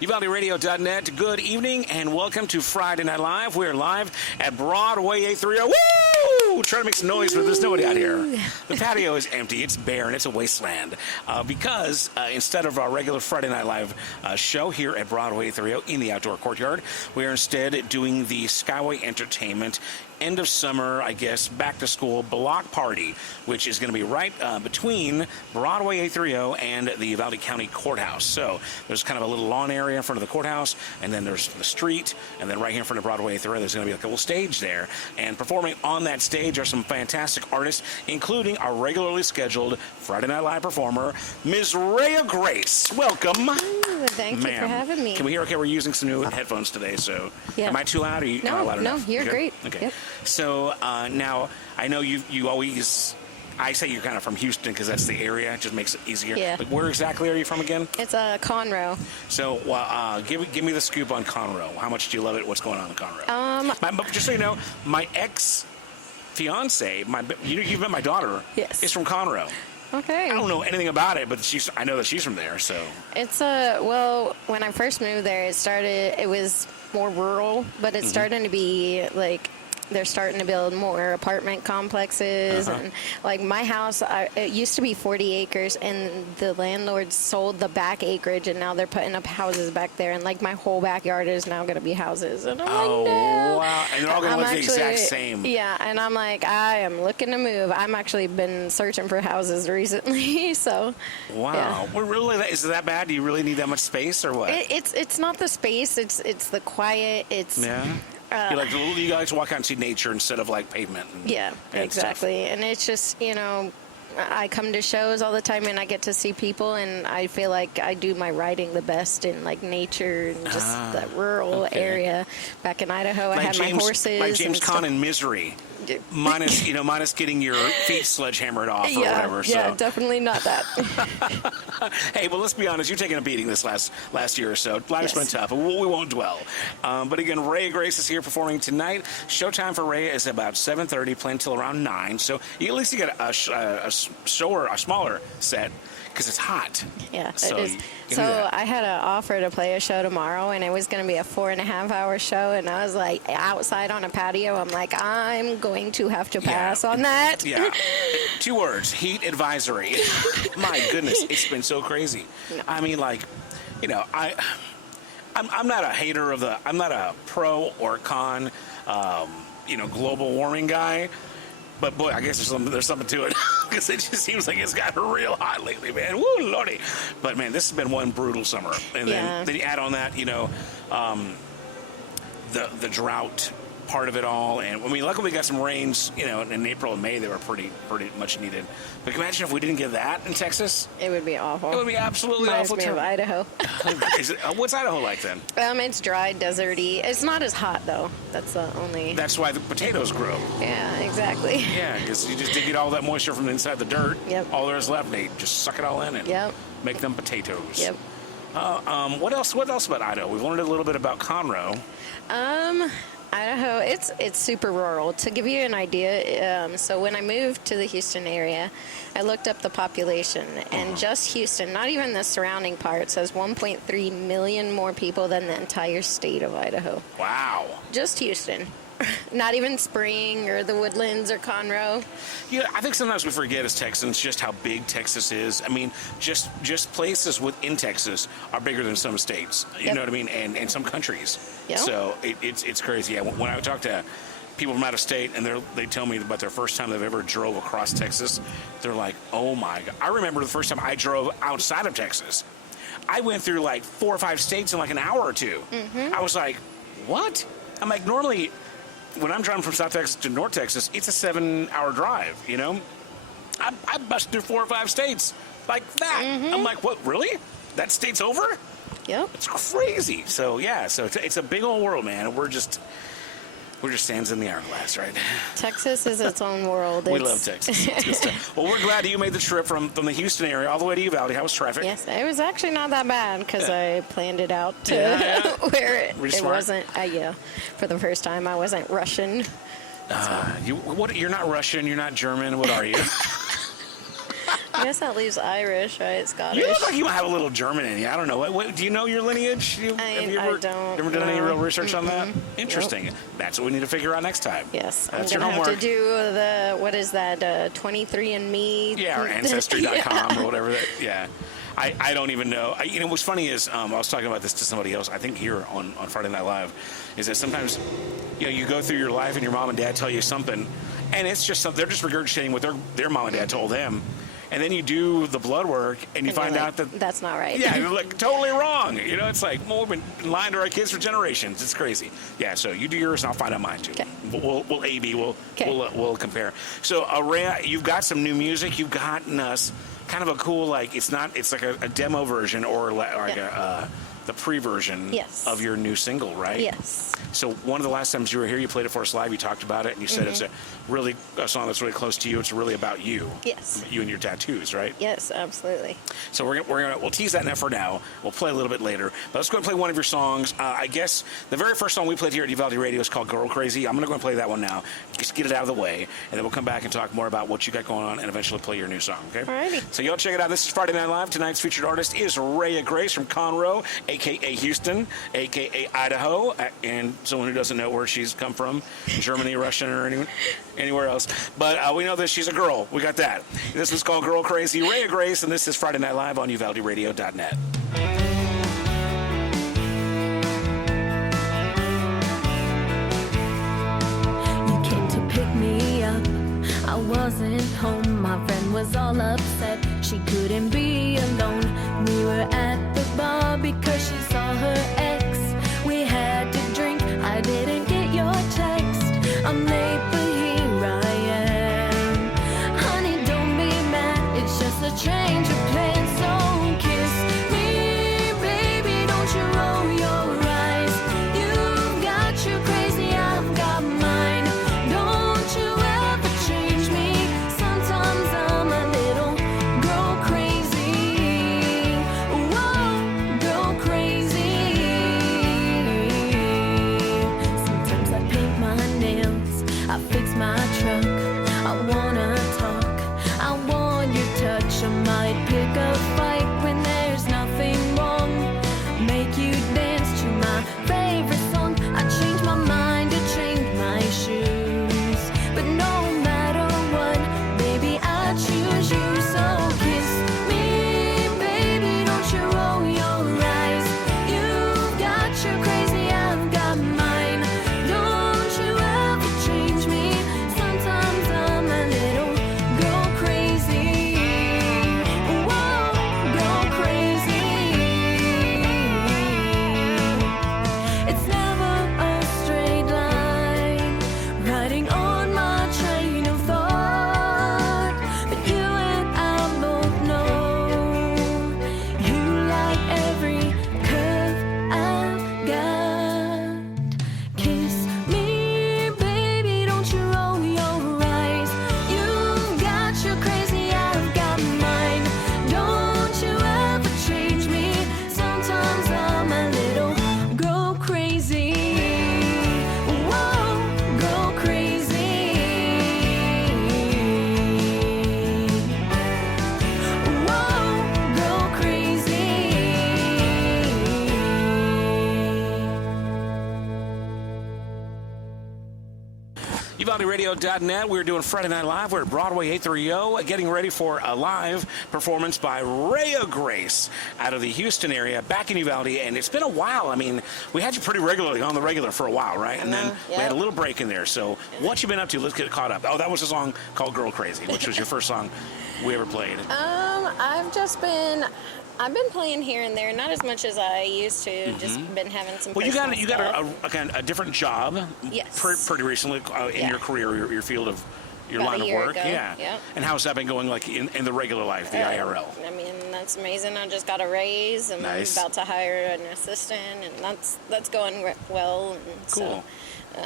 UvaldeRadio.net. Good evening and welcome to Friday Night Live. We're live at Broadway 830. Woo! Trying to make some noise, but there's nobody out here. The patio is empty. It's bare and it's a wasteland because instead of our regular Friday Night Live show here at Broadway 830 in the outdoor courtyard, we are instead doing the Skyway Entertainment end of summer, I guess, back to school block party, which is going to be right between Broadway 830 and the Uvalde County Courthouse. So there's kind of a little lawn area in front of the courthouse, and then there's the street, and then right here in front of Broadway 830, there's going to be like a little stage there. And performing on that stage are some fantastic artists, including our regularly scheduled Friday Night Live performer, Ms. Rayah Grace. Welcome. Thank you for having me. Can we hear okay? We're using some new headphones today, so am I too loud? Or am I loud enough? No, you're great. Okay. Yep. So now I know you always. I say you're kind of from Houston because that's the area. It just makes it easier. Yeah. But where exactly are you from again? It's Conroe. So give me the scoop on Conroe. How much do you love it? What's going on in Conroe? Just so you know, my ex-fiance, you've met my daughter. Yes. Is from Conroe. Okay. I don't know anything about it, but I know that she's from there. So it's well, when I first moved there, it was more rural, but it's starting to be like they're starting to build more apartment complexes. And like my house, it used to be 40 acres, and the landlord sold the back acreage, and now they're putting up houses back there, and like my whole backyard is now going to be houses. And I'm like, no. Wow. And they're all going to look the exact same. Yeah, and I'm like, I am looking to move. I'm actually been searching for houses recently, so. Wow. Yeah. Well, really, is it that bad? Do you really need that much space, or what? It's not the space. It's the quiet. Yeah. You guys walk out and see nature instead of like pavement. And exactly. Stuff. And it's just, I come to shows all the time and I get to see people, and I feel like I do my writing the best in like nature and just that rural area. Back in Idaho, I had my horses. Like James Caan in Misery. Minus getting your feet sledgehammered off or whatever. Yeah, definitely not that. Hey, well, let's be honest. You're taking a beating this last year or so. Life's been tough, and we won't dwell. But again, Rayah Grace is here performing tonight. Showtime for Rayah is about 7:30, playing till around 9. So at least you get a smaller set because it's hot. Yeah, so it is. So I had an offer to play a show tomorrow, and it was going to be a 4.5-hour show, and I was like outside on a patio. I'm like, I'm going to have to pass on that. Yeah. 2 words: heat advisory. My goodness, it's been so crazy. No. I mean, like, I'm not a hater of I'm not a pro or con, global warming guy. But boy, I guess there's something to it because it just seems like it's gotten real hot lately, man. Woo, lordy! But man, this has been one brutal summer, and then you add on that, the drought part of it all, and I mean, luckily we got some rains, in April and May. They were pretty much needed. But can you imagine if we didn't get that in Texas? It would be awful. It would be absolutely awful. Reminds me of Idaho. What's Idaho like then? It's dry, deserty. It's not as hot though. That's the only. That's why the potatoes grow. Yeah, exactly. Yeah, because you just dig all that moisture from inside the dirt. Yep. All there is left, they just suck it all in and make them potatoes. Yep. What else about Idaho? We've learned a little bit about Conroe. Idaho, it's super rural. To give you an idea, so when I moved to the Houston area, I looked up the population, and just Houston, not even the surrounding parts, has 1.3 million more people than the entire state of Idaho. Wow. Just Houston. Not even Spring or the Woodlands or Conroe. Yeah, I think sometimes we forget as Texans just how big Texas is. I mean, just places within Texas are bigger than some states. You know what I mean? And some countries. Yep. So it's crazy. Yeah, when I talk to people from out of state and they tell me about their first time they've ever drove across Texas, they're like, oh my God. I remember the first time I drove outside of Texas. I went through like 4 or 5 states in like an hour or two. Mm-hmm. I was like, what? I'm like, normally when I'm driving from South Texas to North Texas, it's a 7-hour drive, I busted through 4 or 5 states like that. Mm-hmm. I'm like, what, really? That state's over? Yep. It's crazy. So, it's a big old world, man. We're just sands in the hourglass, right? Texas is its own world. We love Texas. It's good stuff. Well, we're glad you made the trip from the Houston area all the way to Uvalde. How was traffic? Yes, it was actually not that bad because I planned it out to where it wasn't. For the first time, I wasn't Russian. You're not Russian. You're not German. What are you? I guess that leaves Irish, right? Scottish. You look like you might have a little German in you. I don't know. Do you know your lineage? Have you I don't. ever done any know. real research on that? Interesting. Nope. That's what we need to figure out next time. Yes, That's I'm your gonna have homework. to do the what is that? 23andMe. Yeah, or Ancestry.com or whatever. Yeah. I don't even know. What's funny is I was talking about this to somebody else. I think here on Friday Night Live, is that sometimes you go through your life and your mom and dad tell you something, and it's just something they're just regurgitating what their mom and dad told them. And then you do the blood work, and you find out that that's not right. Yeah, you're like totally wrong. It's like, well, we've been lying to our kids for generations. It's crazy. Yeah, so you do yours, and I'll find out mine too. Okay. We'll A/B. We'll compare. So, Rayah, you've got some new music. You've gotten us kind of a cool it's like a demo version or like the pre-version of your new single, right? Yes. So one of the last times you were here, you played it for us live. You talked about it, and you said it's a song that's really close to you. It's really about you. Yes. You and your tattoos, right? Yes, absolutely. So we'll tease that for now. We'll play a little bit later. But let's go and play one of your songs. I guess the very first song we played here at Uvalde Radio is called "Girl Crazy." I'm going to go and play that one now. Just get it out of the way, and then we'll come back and talk more about what you got going on, and eventually play your new song. Okay? Alrighty. So y'all check it out. This is Friday Night Live. Tonight's featured artist is Rayah Grace from Conroe, aka Houston, aka Idaho, and someone who doesn't know where she's come from, Germany, Russia, or anywhere else. But we know that she's a girl. We got that. This is called "Girl Crazy." Rayah Grace, and this is Friday Night Live on UvaldeRadio.net. You came to pick me up. I wasn't home. My friend was all upset. She couldn't be alone. We were at the bar because she saw her ex. We had to drink. I didn't get your text. I'm late, but here I am. Honey, don't be mad. It's just a change of plans. So kiss me, baby. Don't you roll your eyes. You've got your crazy, I've got mine. Don't you ever change me. Sometimes I'm a little girl crazy. Whoa, girl crazy. Sometimes I paint my nails, I fix my truck. I wanna talk, I want your touch. I might pick a fight when there's nothing wrong. Make you dance to my favorite song. I change my mind to change my shoes. But no matter what, baby, I choose you. So kiss me, baby, don't you roll your eyes. You've got your crazy, I've got mine. Don't you ever change me. Sometimes I'm a little girl crazy. Whoa, girl crazy. It's never a straight line, riding on my train of thought. But you and I both know you like every curve I've got. Kiss me, baby, don't you roll your eyes. You've got your crazy, I've got mine. Don't you ever change me. Sometimes I'm a little girl crazy. Whoa, girl crazy. Whoa, girl crazy. UvaldeRadio.net. We're doing Friday Night Live. We're at Broadway 830, getting ready for a live performance by Rayah Grace out of the Houston area, back in Uvalde. And it's been a while. I mean, we had you pretty regularly on the regular for a while, right? And then we had a little break in there. So what you been up to? Let's get caught up. Oh, that was a song called "Girl Crazy," which was your first song we ever played. I've been playing here and there, not as much as I used to. Just been having some. Well, you got stuff. a different job. Yes. Pretty recently in your career, your field of your About line a of year work. ago, Yeah. yeah. And how's that been going? Like in the regular life, the IRL. I mean, that's amazing. I just got a raise, and Nice. I'm about to hire an assistant, and that's going well. And Cool. So,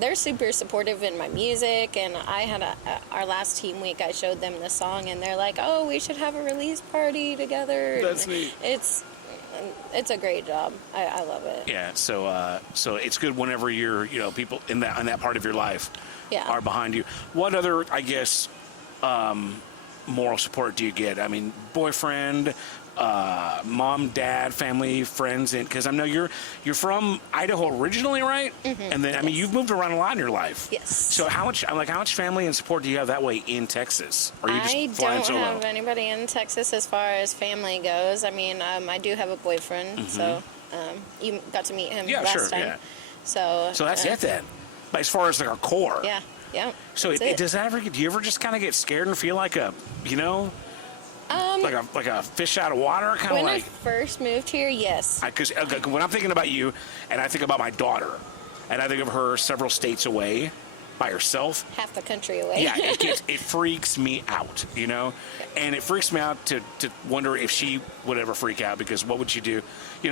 they're super supportive in my music, and I had our last team week. I showed them the song, and they're like, "Oh, we should have a release party together." That's and neat. It's a great job. I love it. Yeah. So it's good whenever people in that part of your life Yeah. are behind you. What other, I guess, moral support do you get? I mean, boyfriend, mom, dad, family, friends, and because I know you're from Idaho originally, right? And then I mean, you've moved around a lot in your life. Yes. So how much family and support do you have that way in Texas? Or are you just I flying don't solo? have anybody in Texas as far as family goes. I mean, I do have a boyfriend, so you got to meet him last time. Yeah. So that's it then. But as far as like our core. Yeah. So does that ever? Do you ever just kind of get scared and feel like a, like a fish out of water, kind of when like? I first moved here, yes. Because when I'm thinking about you, and I think about my daughter, and I think of her several states away by herself. Half the country away. Yeah, it freaks me out, and it freaks me out to wonder if she would ever freak out, because what would she do?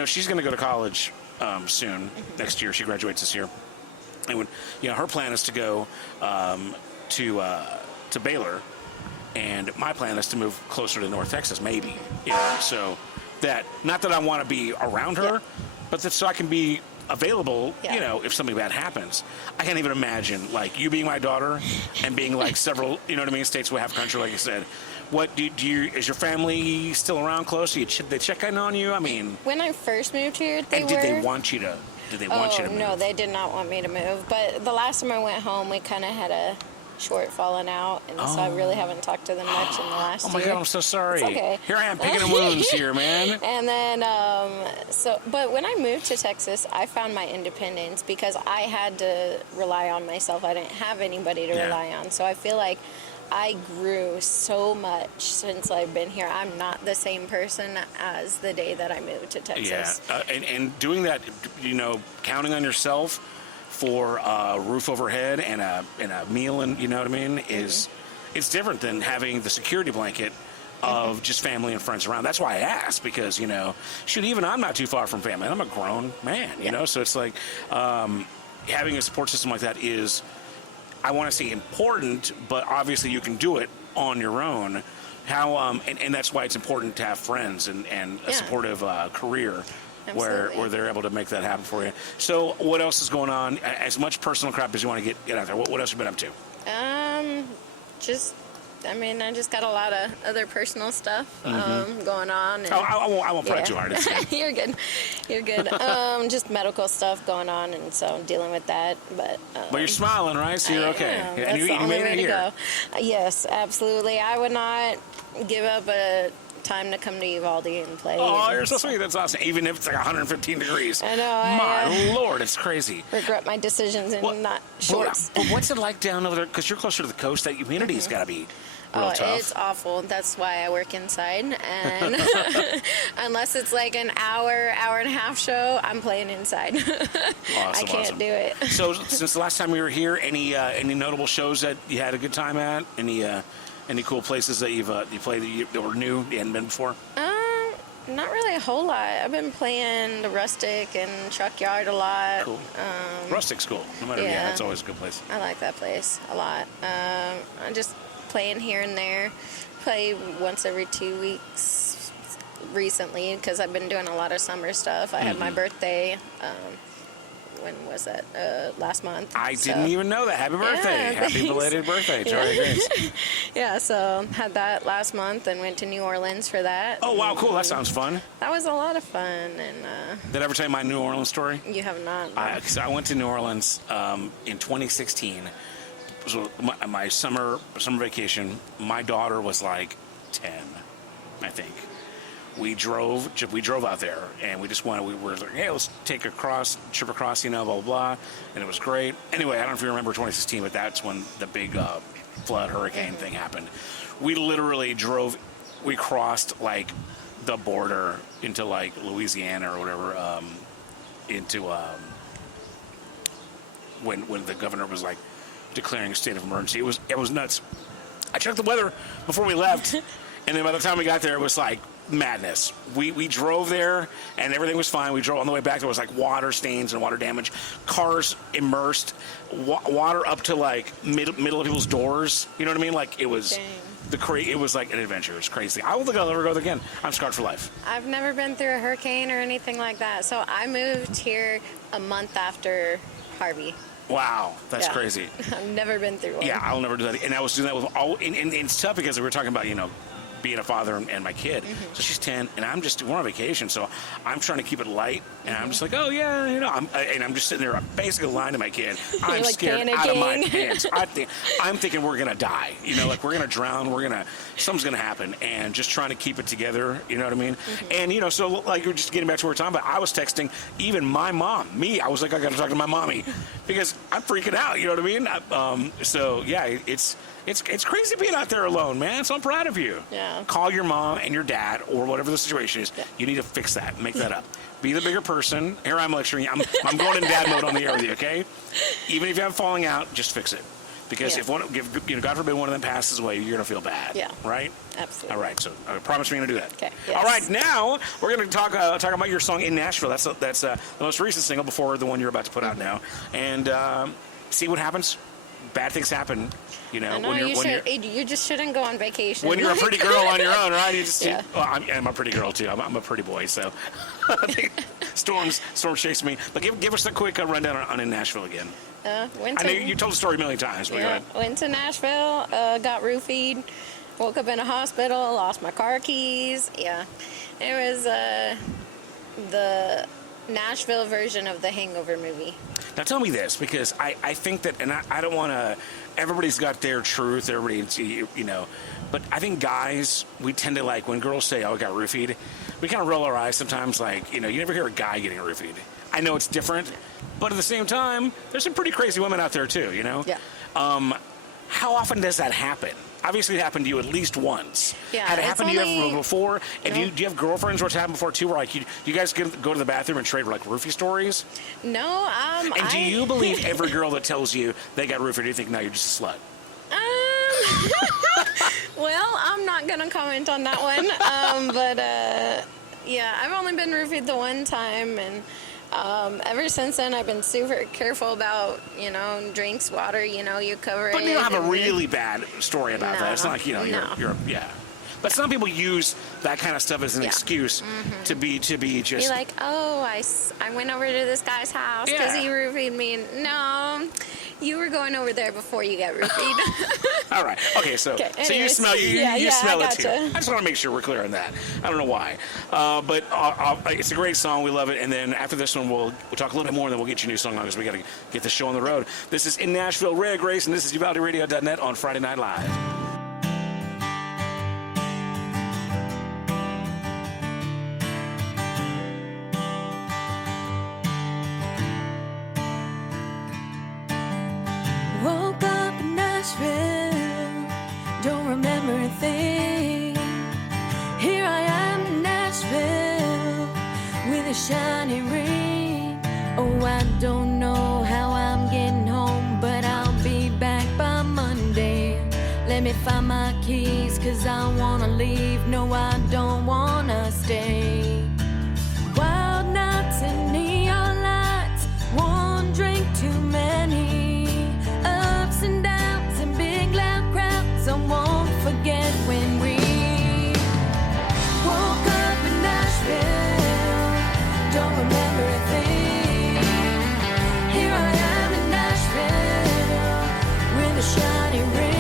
She's going to go to college soon, next year. She graduates this year. And when, her plan is to go to Baylor, and my plan is to move closer to North Texas, maybe. So that, not that I want to be around her, but that so I can be available. If something bad happens. I can't even imagine like you being my daughter and being like several, states away, half country, like you said. What do you? Is your family still around close? They check in on you? I mean, when I first moved here, did they want you to? Did they want you to move? No, they did not want me to move. But the last time I went home, we kind of had a short falling out, and so I really haven't talked to them much in the last year. Oh my God, I'm so sorry. It's okay. Here I am picking wounds here, man. And then, but when I moved to Texas, I found my independence because I had to rely on myself. I didn't have anybody to rely on. So I feel like I grew so much since I've been here. I'm not the same person as the day that I moved to Texas. Yeah, and doing that, counting on yourself for a roof overhead and a meal, and you know what I mean, is it's different than having the security blanket of just family and friends around. That's why I asked, because even I'm not too far from family. I'm a grown man, so it's like having a support system like that is, I want to say, important, but obviously you can do it on your own. How and that's why it's important to have friends and a supportive career where they're able to make that happen for you. So what else is going on? As much personal crap as you want to get out there, what else have you been up to? I just got a lot of other personal stuff going on. And, I won't pry too hard. You're good. Just medical stuff going on, and so I'm dealing with that. But you're smiling, right? So you're okay. That's you the only made way it to here. go. Yes, absolutely. I would not give up a time to come to Uvalde and play. Oh, you're so sweet. That's awesome. Even if it's like 115 degrees. I know. My Lord, it's crazy. Regret my decisions and not shorts. But what's it like down over there? Because you're closer to the coast. That humidity's got to be real tough. It's awful. That's why I work inside. And unless it's like an hour and a half show, I'm playing inside. I can't do it. So since the last time we were here, any notable shows that you had a good time at? Any cool places that you played that were new you hadn't been before? Not really a whole lot. I've been playing the Rustic and Truck Yard a lot. Cool. Rustic's cool. No matter, it's always a good place. I like that place a lot. I'm just playing here and there. Play once every 2 weeks recently because I've been doing a lot of summer stuff. I had my birthday. When was that? Last month. I didn't even know that. Happy birthday. Happy belated birthday, Rayah Grace. Yeah, so had that last month and went to New Orleans for that. Oh, wow, cool. That sounds fun. That was a lot of fun. And did I ever tell you my New Orleans story? You have not. So I went to New Orleans in 2016. So my summer vacation. My daughter was like 10, I think. We drove out there, and we were like, hey, let's take a trip across, blah, blah, blah. And it was great. Anyway, I don't know if you remember 2016, but that's when the big flood hurricane thing happened. We literally we crossed like the border into like Louisiana or whatever, into when the governor was like declaring a state of emergency. It was nuts. I checked the weather before we left, and then by the time we got there, it was like madness. We drove there and everything was fine. We drove on the way back. There was like water stains and water damage, cars immersed, water up to like middle of people's doors. You know what I mean? Like it was it was like an adventure. It was crazy. I don't think I'll ever go there again. I'm scarred for life. I've never been through a hurricane or anything like that. So I moved here a month after Harvey. Wow, that's Yeah. crazy. I've never been through one. Yeah, I'll never do that. And I was doing that with all, and it's tough because we were talking about, being a father and my kid. Mm-hmm. So she's 10, and we're on vacation, so I'm trying to keep it light, and I'm just like, oh yeah, I'm just sitting there basically lying to my kid. I'm like scared out of my panicking. pants. I'm thinking we're gonna die. Like we're gonna drown. Something's gonna happen, and just trying to keep it together. You know what I mean? Mm-hmm. And so like you're just getting back to what we're talking about. I was texting even my mom. I was like, I gotta talk to my mommy because I'm freaking out. You know what I mean? So yeah, it's crazy being out there alone, man. So I'm proud of you. Yeah. Call your mom and your dad or whatever the situation is. Yeah. You need to fix that. Make that up. Be the bigger person. Here I'm lecturing you. I'm going in dad mode on the air with you, okay? Even if you have falling out, just fix it. Because Yeah. if God forbid one of them passes away, you're gonna feel bad. Yeah. Right. Absolutely. All right. So I promise we're gonna do that. Okay, yes. All right. Now we're gonna talk about your song "In Nashville." That's the most recent single before the one you're about to put out now, and see what happens. Bad things happen. I know you just shouldn't go on vacation. When you're a pretty girl on your own, right? You just Yeah. well, I'm a pretty girl too. I'm a pretty boy, so I think storms chase me. But give us a quick rundown on In Nashville again. Went I to, know you told the story a million times. But go ahead. went to Nashville, got roofied, woke up in a hospital, lost my car keys. Yeah, it was the Nashville version of the Hangover movie. Now tell me this, because I think that, and I don't want to. Everybody's got their truth. Everybody, but I think guys, we tend to like when girls say, "Oh, I got roofied," we kind of roll our eyes sometimes. Like you never hear a guy getting roofied. I know it's different, but at the same time, there's some pretty crazy women out there too. Yeah. How often does that happen? Obviously, it happened to you at least once. Yeah, Had it it's happened to you only- ever before? And No. do you have girlfriends where it's happened before too, where like you guys go to the bathroom and trade like roofie stories? No, And do you believe every girl that tells you they got roofied, or do you think, no, you're just a slut? Well, I'm not gonna comment on that one. Yeah, I've only been roofied the one time, and ever since then, I've been super careful about drinks, water. You cover it. But you don't have a and- really bad story about that. It's not like No. you're yeah. But some people use that kind of stuff as an Yeah. excuse to be just. Be like, oh, I went over to this guy's house because Yeah. he roofied me. No, you were going over there before you got roofied. All right. Okay. So Okay, so you anyways. smell you Yeah, smell I it too. gotcha. I just want to make sure we're clear on that. I don't know why, but it's a great song. We love it. And then after this one, we'll talk a little bit more, and then we'll get your new song on because we got to get the show on the road. This is In Nashville, Rayah Grace, and this is UvaldeRadio.net on Friday Night Live. Woke up in Nashville, don't remember a thing. Here I am in Nashville with a shiny ring. Oh, I don't know how I'm getting home, but I'll be back by Monday. Let me find my keys, 'cause I wanna leave. No, I don't wanna stay. Wild nights and neon lights, one drink too many. Ups and downs and big loud crowds, I won't forget when we woke up in Nashville, don't remember a thing. Here I am in Nashville with a shiny ring.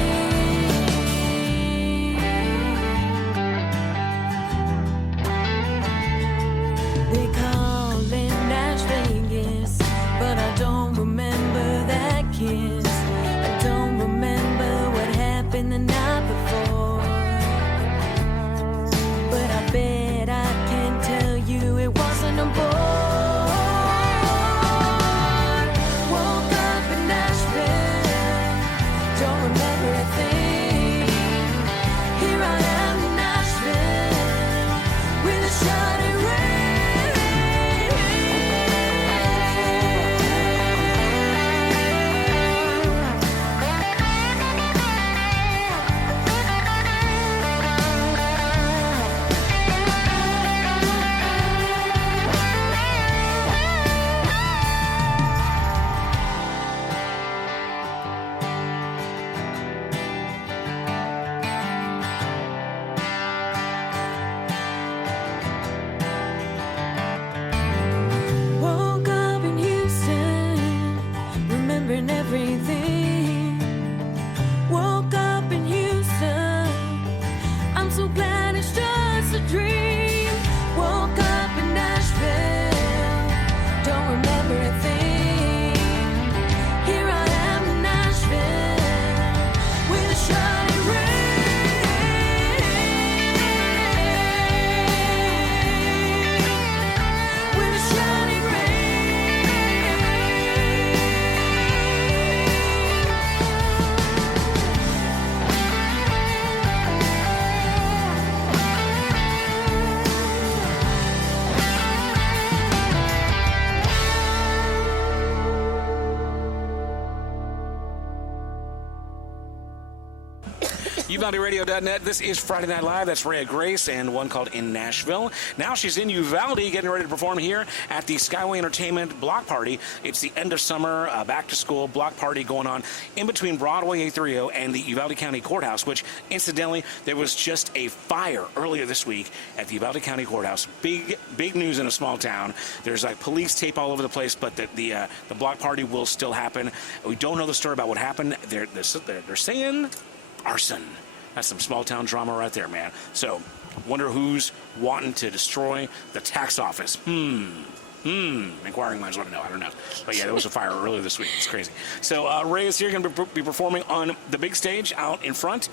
UvaldeRadio.net. This is Friday Night Live. That's Rayah Grace and one called In Nashville. Now she's in Uvalde getting ready to perform here at the Skyway Entertainment Block Party. It's the end of summer, back to school block party going on in between Broadway 830 and the Uvalde County Courthouse, which incidentally, there was just a fire earlier this week at the Uvalde County Courthouse. Big news in a small town. There's like police tape all over the place, but the block party will still happen. We don't know the story about what happened. They're saying arson. That's some small town drama right there, man. So, wonder who's wanting to destroy the tax office. Inquiring minds want to know. I don't know. But yeah, there was a fire earlier this week. It's crazy. So, Rayah is here, going to be performing on the big stage out in front.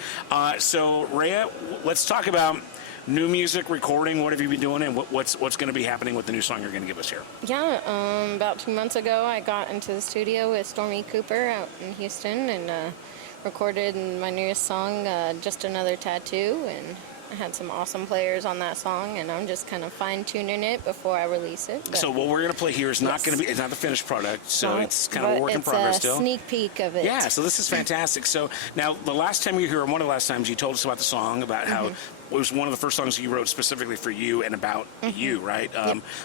So, Rayah, let's talk about new music, recording. What have you been doing, and what's going to be happening with the new song you're going to give us here? Yeah, about 2 months ago, I got into the studio with Stormy Cooper out in Houston and recorded my newest song, Just Another Tattoo, and I had some awesome players on that song, and I'm just kind of fine-tuning it before I release it. So what we're going to play here is not going to be, it's not the finished product, so it's kind of a work in progress still. It's a sneak peek of it. Yeah, so this is fantastic. So now, the last time you were here, one of the last times, you told us about the song, about how it was one of the first songs you wrote specifically for you and about you, right?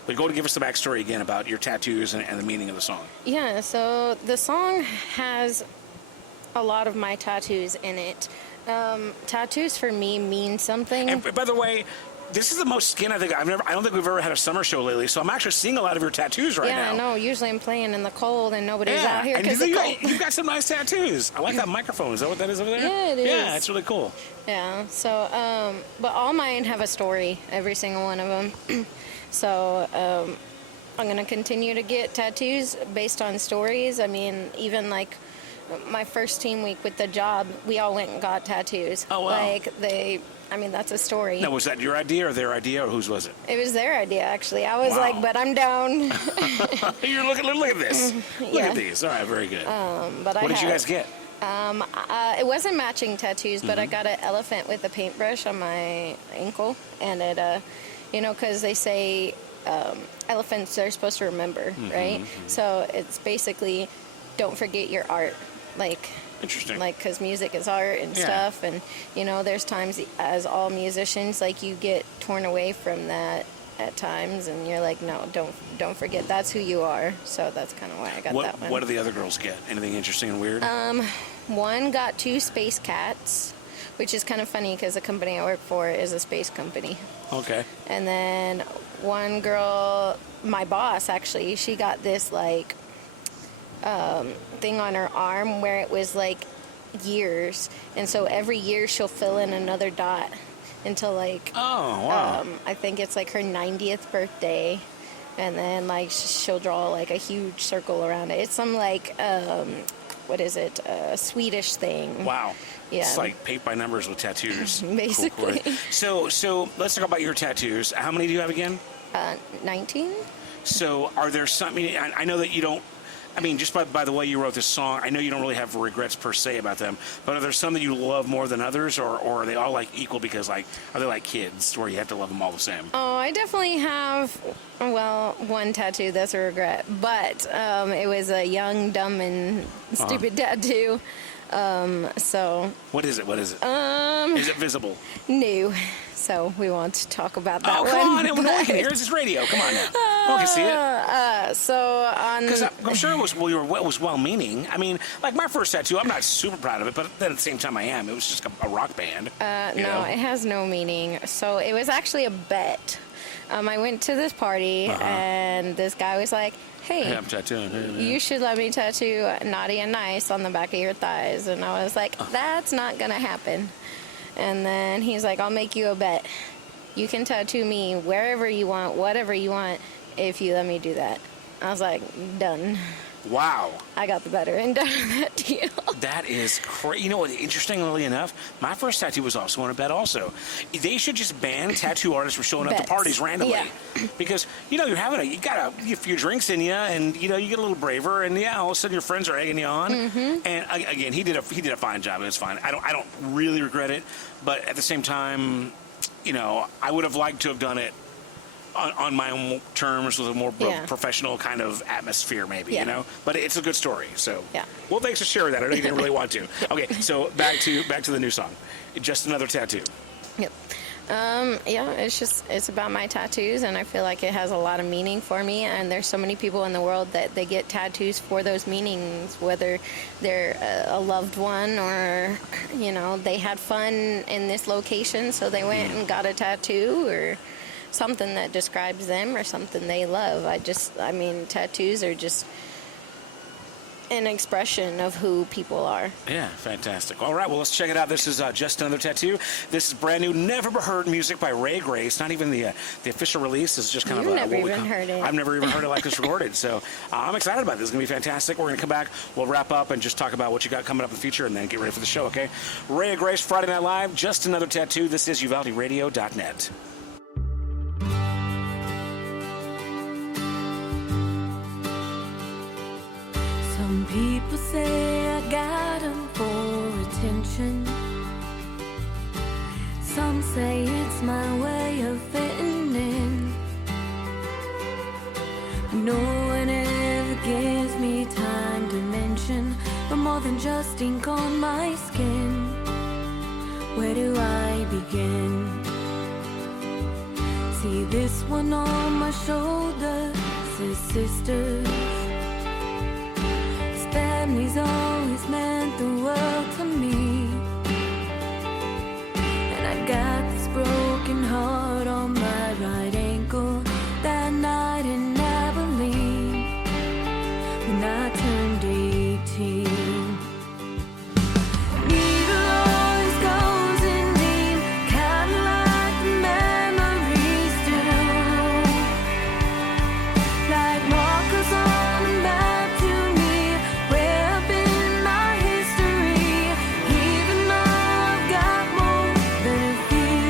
But go to give us the backstory again about your tattoos and the meaning of the song. Yeah, so the song has a lot of my tattoos in it. Tattoos for me mean something. And by the way, this is the most skin I don't think we've ever had a summer show lately, so I'm actually seeing a lot of your tattoos right now. Yeah, I know. Usually I'm playing in the cold and nobody's out here because it's cold. You've got some nice tattoos. I like that microphone. Is that what that is over there? Yeah, it is. Yeah, it's really cool. Yeah, so, but all mine have a story, every single one of them. So, I'm going to continue to get tattoos based on stories. I mean, even like my first team week with the job, we all went and got tattoos. Oh, wow. That's a story. Now, was that your idea or their idea, or whose was it? It was their idea, actually. I was like, but I'm down. You're look at this. Look at these. All right, very good. What did you guys get? It wasn't matching tattoos, but I got an elephant with a paintbrush on my ankle, and it, because they say elephants are supposed to remember, right? So it's basically, don't forget your art. Interesting. Because music is art and stuff, and there's times as all musicians, you get torn away from that at times, and you're like, no, don't forget that's who you are. So that's kind of why I got that one. What do the other girls get? Anything interesting and weird? One got 2 space cats, which is kind of funny because the company I work for is a space company. Okay. And then one girl, my boss actually, she got this thing on her arm where it was years, and so every year she'll fill in another dot until oh, wow. I think it's her 90th birthday, and then she'll draw a huge circle around it. It's some what is it, Swedish thing. Wow. Yeah. It's like paint by numbers with tattoos. Basically. Cool. So let's talk about your tattoos. How many do you have again? 19. So are there something, I know that you don't, just by the way you wrote this song, I know you don't really have regrets per se about them, but are there some that you love more than others, or are they all equal because are they like kids where you have to love them all the same? Oh, I definitely have, one tattoo that's a regret, but it was a young, dumb, and stupid tattoo. So. What is it? Is it visible? No. So we won't talk about that one. Oh, come on. No one can hear. This is radio. Come on now. No one can see it. Because I'm sure it was well-meaning. My first tattoo, I'm not super proud of it, but then at the same time I am. It was just a rock band. No, it has no meaning. So it was actually a bet. I went to this party, and this guy was like, hey, I'm tattooing. You should let me tattoo naughty and nice on the back of your thighs. And I was like, that's not going to happen. And then he's like, I'll make you a bet. You can tattoo me wherever you want, whatever you want, if you let me do that. I was like, done. Wow. I got the better end of that deal. That is crazy. You know what, interestingly enough, my first tattoo was also on a bet also. They should just ban tattoo artists from showing up to parties randomly. Yeah. Because, you got a few drinks in you, and, you get a little braver, and, all of a sudden your friends are egging you on. And, again, he did a fine job. It was fine. I don't really regret it, but at the same time, I would have liked to have done it on my own terms with a more Yeah. professional kind of atmosphere, maybe, Yeah. you know? But it's a good story, so. Yeah. Well, thanks for sharing that. I know you didn't really want to. Okay, so back to the new song. Just Another Tattoo. Yep. Yeah, it's about my tattoos, and I feel like it has a lot of meaning for me. And there's so many people in the world that they get tattoos for those meanings, whether they're a loved one or, you know, they had fun in this location, so they went and got a tattoo, or something that describes them or something they love. I mean, tattoos are just an expression of who people are. Yeah, fantastic. All right, well, let's check it out. This is Just Another Tattoo. This is brand new, never heard music by Rayah Grace. Not even the official release. It's just kind You've of never what we even heard it. I've never even heard it like this recorded. So I'm excited about this. It's going to be fantastic. We're going to come back. We'll wrap up and just talk about what you got coming up in the future and then get ready for the show, okay? Rayah Grace, Friday Night Live, Just Another Tattoo. This is UvaldeRadio.net. Some people say I got 'em for attention. Some say it's my way of fitting in. No one ever gives me time to mention, but more than just ink on my skin. Where do I begin? See this one on my shoulder says sisters. Family's always meant the world to me. And I got this broken heart on my right ankle that night in Abilene when I turned 18. Needle always goes in deep, kinda like the memories do. Like markers on a map to me, where I've been, my history. Even though I've got more than a few.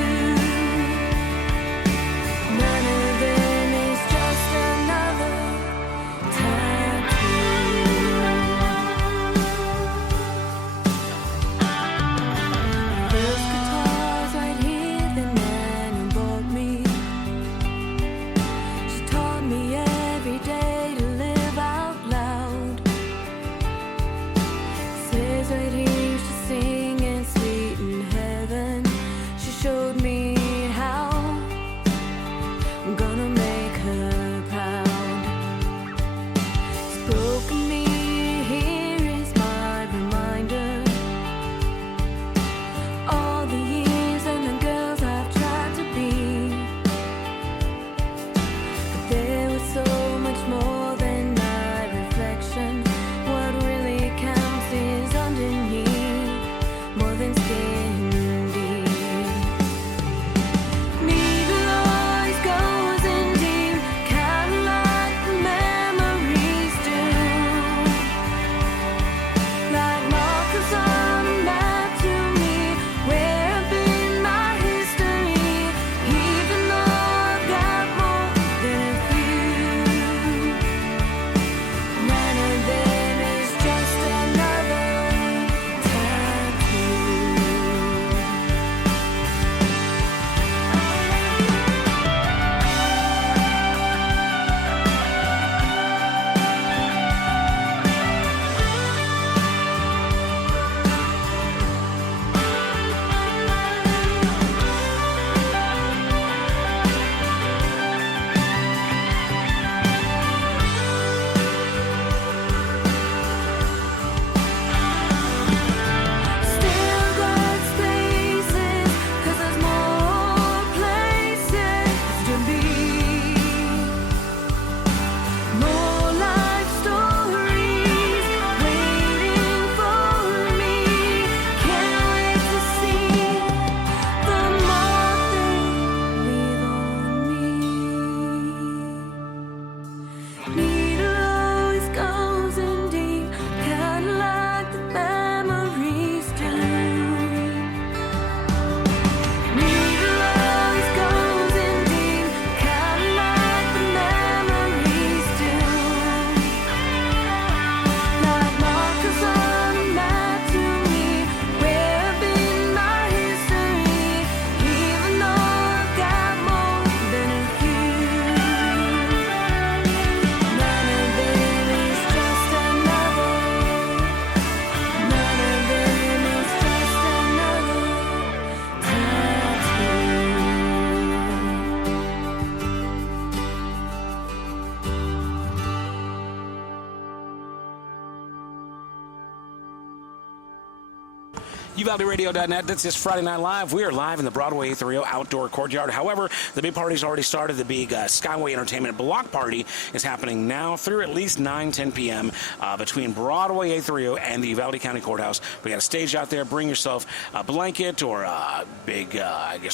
UvaldeRadio.net. That's just Friday Night Live. We are live in the Broadway A30 outdoor courtyard. However, the big party's already started. The big Skyway Entertainment block party is happening now through at least 9-10 p.m. Between Broadway A30 and the Uvalde County Courthouse. We got a stage out there. Bring yourself a blanket or big,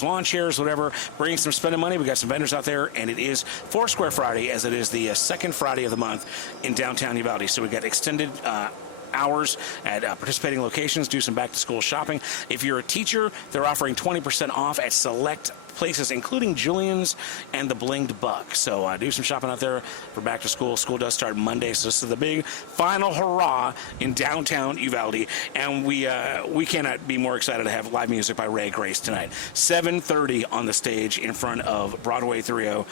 lawn chairs, whatever. Bring some spending money. We got some vendors out there, and it is Foursquare Friday, as it is the second Friday of the month in downtown Uvalde. So we got extended hours at participating locations. Do some back-to-school shopping. If you're a teacher, they're offering 20% off at select places, including Julian's and the Blinged Buck. So do some shopping out there for back to school. School does start Monday, so this is the big final hurrah in downtown Uvalde. And we cannot be more excited to have live music by Rayah Grace tonight. 7:30 on the stage in front of Broadway 30,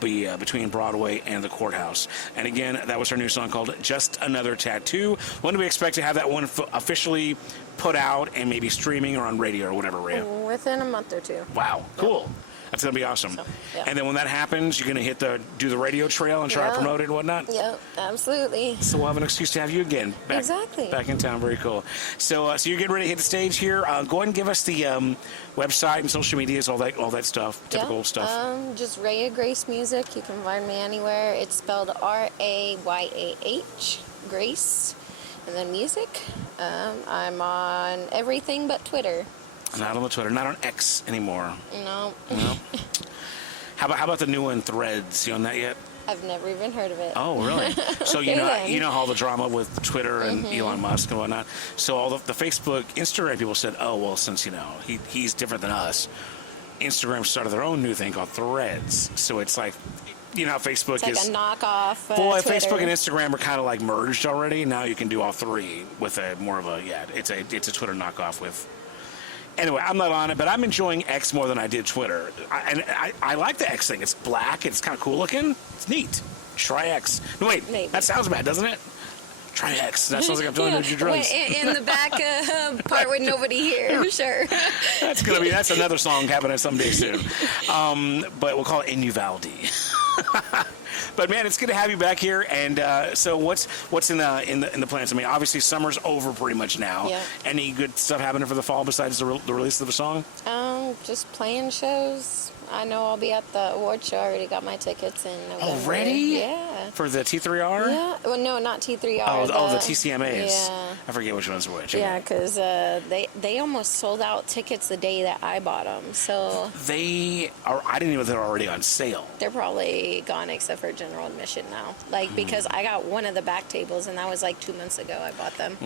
between Broadway and the courthouse. And again, that was her new song called Just Another Tattoo. When do we expect to have that one officially put out and maybe streaming or on radio or whatever, Rayah? Within a month or two. Wow, cool. That's going to be awesome. So, yeah. And then when that happens, you're going to do the radio trail and try to promote it and whatnot? Yep, absolutely. So we'll have an excuse to have you again. Back in town. Very cool. So you're getting ready to hit the stage here. Go ahead and give us the website and social medias, all that stuff, typical stuff. Just Rayah Grace Music. You can find me anywhere. It's spelled Rayah Grace. And then music. I'm on everything but Twitter. Not on the Twitter, not on X anymore. No. How about the new one, Threads? You on that yet? I've never even heard of it. Oh, really? So Okay, you know all the drama with Twitter and Elon Musk and whatnot. So all the Facebook, Instagram people said, oh well, since he's different than us, Instagram started their own new thing called Threads. So it's like, Facebook it's like a knockoff. Boy, Twitter. Facebook and Instagram are kind of like merged already. Now you can do all three with it's a Twitter knockoff with. Anyway, I'm not on it, but I'm enjoying X more than I did Twitter. I like the X thing. It's black. It's kind of cool looking. It's neat. Try X. No, wait. Maybe. That sounds bad, doesn't it? Try X. That sounds like I'm telling you to do drugs. In the back part with nobody here. Sure. That's another song happening someday soon. But we'll call it In Uvalde. But man, it's good to have you back here. And so, what's in the plans? I mean, obviously summer's over pretty much now. Yeah. Any good stuff happening for the fall besides the release of the song? Just playing shows. I know I'll be at the award show. I already got my tickets in November. Already? Yeah. For the T3R? Yeah. Well, no, not T3R. Oh, the TCMAs. Yeah. I forget which one's which. Yeah, because they almost sold out tickets the day that I bought them. So I didn't even know they were already on sale. They're probably gone except for general admission now. Because I got one of the back tables, and that was like 2 months ago I bought them.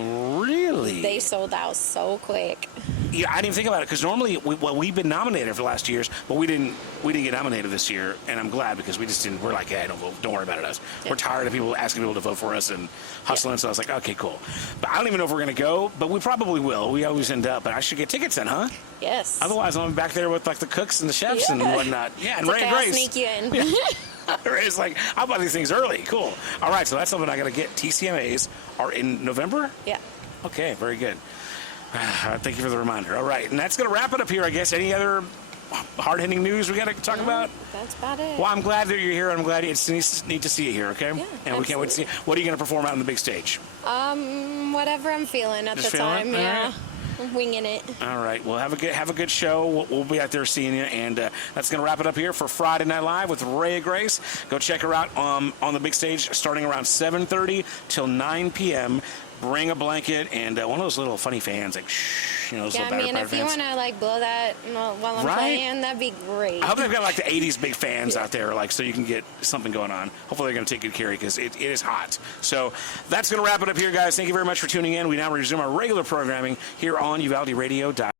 Really? They sold out so quick. Yeah, I didn't even think about it because normally we've been nominated for the last 2 years, but we didn't get nominated this year, and I'm glad because we just didn't. We're like, hey, don't worry about it. Us. Yeah. We're tired of people asking people to vote for us and hustling. Yeah. So I was like, okay, cool. But I don't even know if we're gonna go, but we probably will. We always end up. But I should get tickets then, huh? Yes. Otherwise, I'm back there with like the cooks and the chefs and whatnot. Yeah, and Rayah Grace. I'll sneak you in. Yeah. Rayah's like, I'll buy these things early. Cool. All right, so that's something I gotta get. TCMAs are in November. Yeah. Okay, very good. Thank you for the reminder. All right, and that's going to wrap it up here, I guess. Any other hard-hitting news we got to talk about? That's about it. Well, I'm glad that you're here. I'm glad it's neat to see you here, okay? Yeah, and absolutely. we can't wait to see you. What are you going to perform out on the big stage? Whatever I'm feeling at the time. Yeah. Right. I'm winging it. All right. Well, have a good show. We'll be out there seeing you, and that's going to wrap it up here for Friday Night Live with Rayah Grace. Go check her out on the big stage starting around 7:30 till 9 p.m. Bring a blanket and one of those little funny fans, like shh, those little if fans. you want to blow that while I'm playing, that'd be great. I hope they've got like the '80s big fans out there, so you can get something going on. Hopefully they're going to take good care because it is hot. So that's going to wrap it up here, guys. Thank you very much for tuning in. We now resume our regular programming here on UvaldeRadio.com.